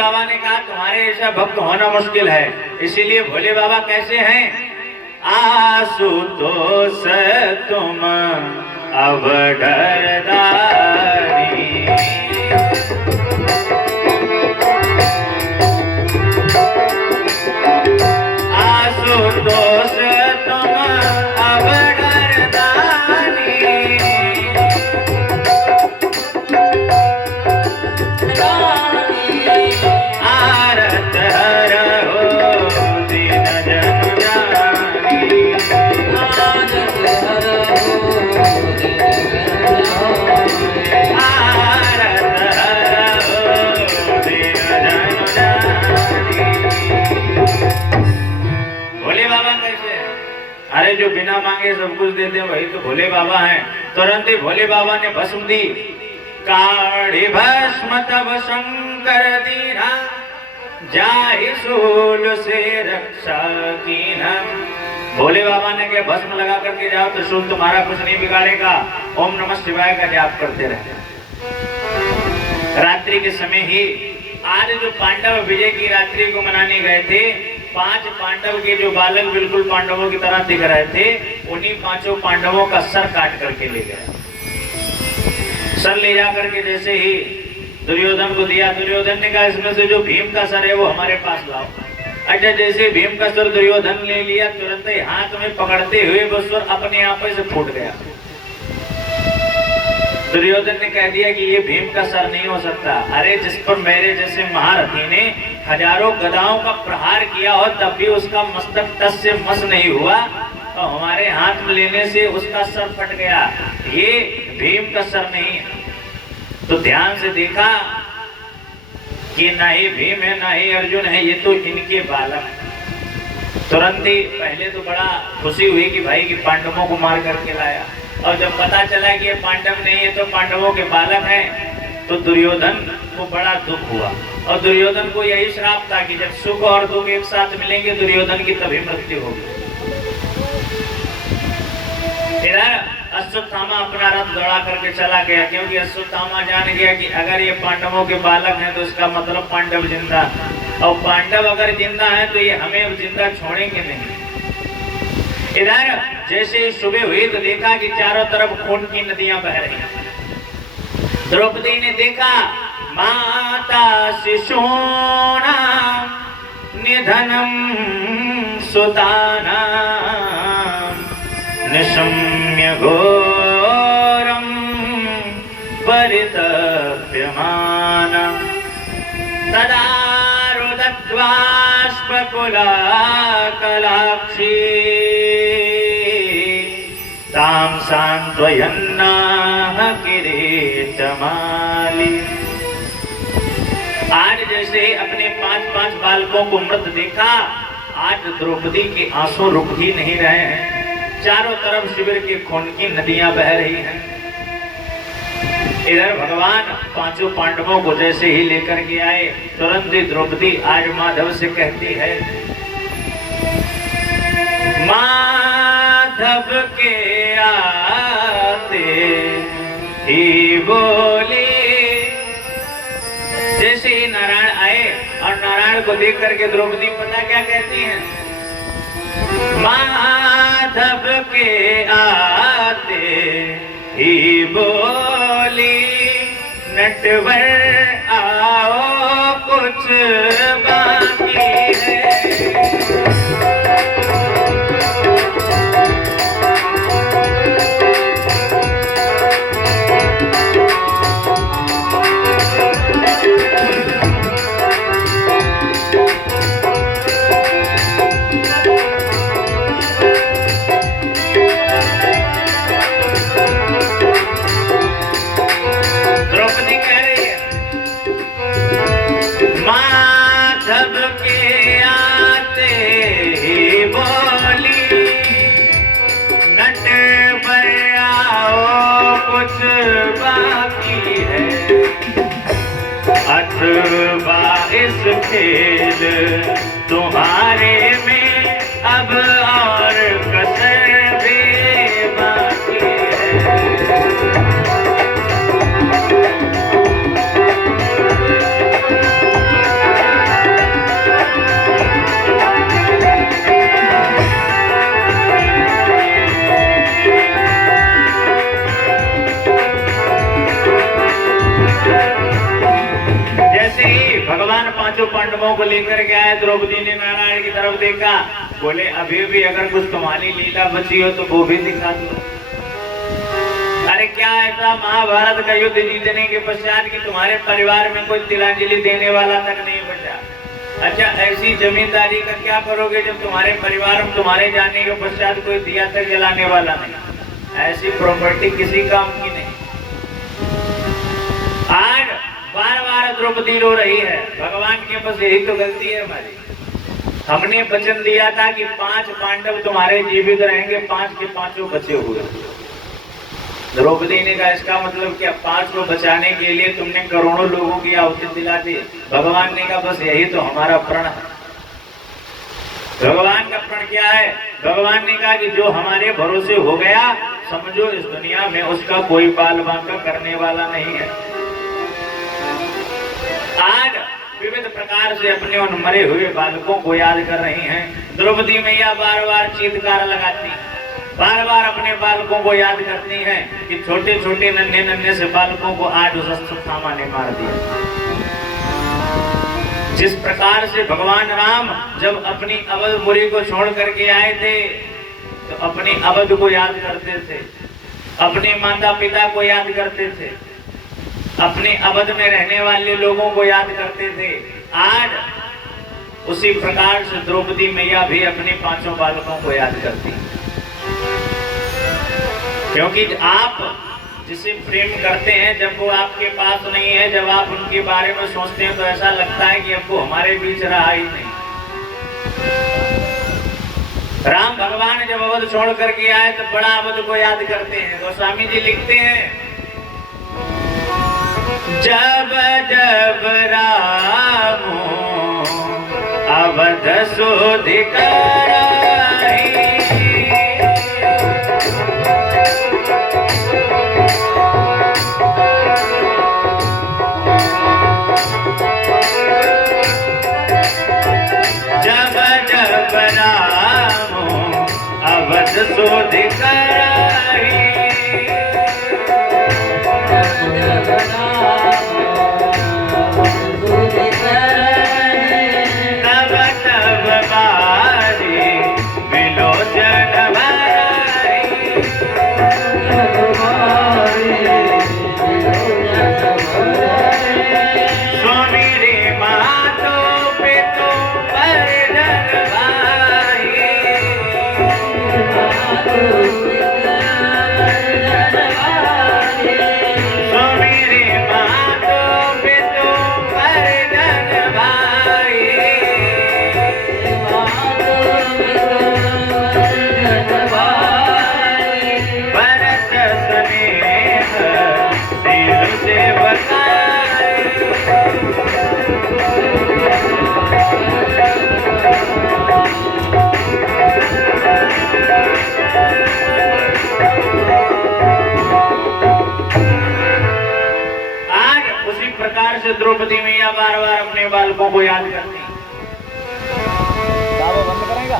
बाबा ने कहा तुम्हारे ऐसा भक्त होना मुश्किल है, इसीलिए भोले बाबा कैसे हैं? आशुतोष तुम अब डरदारी, आशुतोष तुम अब डरदारी, आरत हर हो दीन जन जानी, आरत हर हो दीन जन जानी। भोले बाबा कैसे हैं? अरे जो बिना मांगे सब कुछ देते हैं वही तो भोले बाबा हैं। तुरंत ही भोले बाबा ने भस्म दी। काढ़ी भस्म तब शंकर दीना, जाहि सूल से रक्षा कीना। भोले बाबा ने कहा भस्म लगा करके जाओ तो सूल तुम्हारा कुछ नहीं बिगाड़ेगा। ओम नमः शिवाय का जाप करते रहे। रात्रि के समय ही आज जो पांडव विजय की रात्रि को मनाने गए थे, 5 पांडव के जो बालक बिल्कुल पांडवों की तरह दिख रहे थे, उन्हीं 5 पांडवों का सर काट करके ले गए। सर ले जाकर के जैसे ही दुर्योधन को दिया, दुर्योधन ने कहा इसमें से जो भीम का सर है वो हमारे पास लाओ। अच्छा, जैसे भीम का सर दुर्योधन ले लिया, तुरंत ही हाथ में पकड़ते हुए वो सर अपने आप से फूट गया। दुर्योधन ने कह दिया कि ये भीम का सर नहीं हो सकता। अरे जिस पर मेरे जैसे महारथी ने हजारों गदाओं का प्रहार किया हो तब भी उसका मस्तक टस से मस नहीं हुआ, तो हमारे हाथ में लेने से उसका सर फट गया। ये भीम का सर नहीं है। तो ध्यान से देखा कि ना ही भीम है ना ही अर्जुन है, ये तो इनके बालक है। तुरंत ही पहले तो बड़ा खुशी हुई कि भाई कि पांडवों को मार करके लाया, और जब पता चला कि ये पांडव नहीं है तो पांडवों के बालक हैं, तो दुर्योधन को बड़ा दुख हुआ। और दुर्योधन को यही श्राप था कि जब सुख और दुख एक साथ मिलेंगे दुर्योधन की तभी मृत्यु होगी। इधर अश्वत्थामा अपना रथ दौड़ा करके चला गया, क्योंकि अश्वत्थामा जान गया कि अगर ये पांडवों के बालक हैं तो इसका मतलब पांडव जिंदा, और पांडव अगर जिंदा है तो ये हमें जिंदा छोड़ेंगे नहीं। इधर जैसे सुबह हुई तो देखा कि चारों तरफ खून की नदियां बह रही हैं। द्रौपदी ने देखा माता शिशूना निधनम सुताना निशम्य घोरम परितप्यमानम तदा रुदत्वाश्वकुलाकलाक्षी ताम सांत्वयन्नाह किरीटमाली। आज जैसे अपने 5 बालकों को मृत देखा, आज द्रौपदी के आंसू रुक ही नहीं रहे हैं। चारों तरफ शिविर के खून की नदियां बह रही हैं। इधर भगवान 5 पांडवों को जैसे ही लेकर के आए, तुरंत ही द्रौपदी आज माधव से कहती है, माधव के आते ही बोली। जैसे ही नारायण आए और नारायण को देख करके द्रौपदी पता क्या कहती हैं? माधव के आते ही बोली, नटवर आओ कुछ बाकी है। इस खेल तुम्हारे में अब और कसर भी बाकी है। भगवान पांचों पांडवों को लेकर के आए। द्रौपदी ने नारायण की तरफ देखा, बोले अभी भी अगर कुछ तुम्हारी लीला बची हो तो वो भी दिखा दो। अरे क्या ऐसा महाभारत का युद्ध जीतने के पश्चात कि तुम्हारे परिवार में कोई तिलांजलि देने वाला तक नहीं बचा? अच्छा, ऐसी जमींदारी का क्या करोगे जब तुम्हारे परिवार में तुम्हारे जाने के पश्चात कोई दिया तक जलाने वाला नहीं? ऐसी प्रॉपर्टी किसी काम की नहीं। आज बार बार द्रौपदी रो रही है, भगवान के बस यही तो गलती है हमारी। हमने वचन दिया था कि 5 पांडव तुम्हारे जीवित रहेंगे, 5 के 5 बचे हुए। द्रौपदी ने कहा इसका मतलब क्या 5 को बचाने के लिए तुमने करोड़ों लोगों की आहुति दिला दी? भगवान ने कहा बस यही तो हमारा प्रण है। भगवान का प्रण क्या है? भगवान ने कहा कि जो हमारे भरोसे हो गया, समझो इस दुनिया में उसका कोई बाल बांका करने वाला नहीं है। आज विविध प्रकार से अपने उन मरे हुए बालकों को याद कर रही हैं। द्रौपदी मैया बार बार चीत्कार लगाती, बार बार अपने बालकों को याद करती हैं कि छोटे छोटे नन्हे नन्हे से बालकों को आज उस अश्वत्थामा ने मार दिया। जिस प्रकार से भगवान राम जब अपनी अवधपुरी को छोड़ करके आए थे तो अपनी अवध को याद करते थे, अपने माता पिता को याद करते थे, अपने अवध में रहने वाले लोगों को याद करते थे। आज उसी प्रकार से द्रौपदी मैया भी अपने 5 बालकों को याद करती, क्योंकि आप जिसे प्रेम करते हैं जब वो आपके पास नहीं है, जब आप उनके बारे में सोचते हैं तो ऐसा लगता है कि अब वो हमारे बीच रहा ही नहीं। राम भगवान जब अवध छोड़ करके आए तो बड़ा अवध को याद करते हैं। गोस्वामी जी लिखते हैं जब जब राम अवध सुधिकर अवध सुधिकर तब तब बारी विलोचन सुमिरे मातो पितो परिजन द्रौपदी मैया बार बार अपने बालकों को याद करती। बंद करेगा।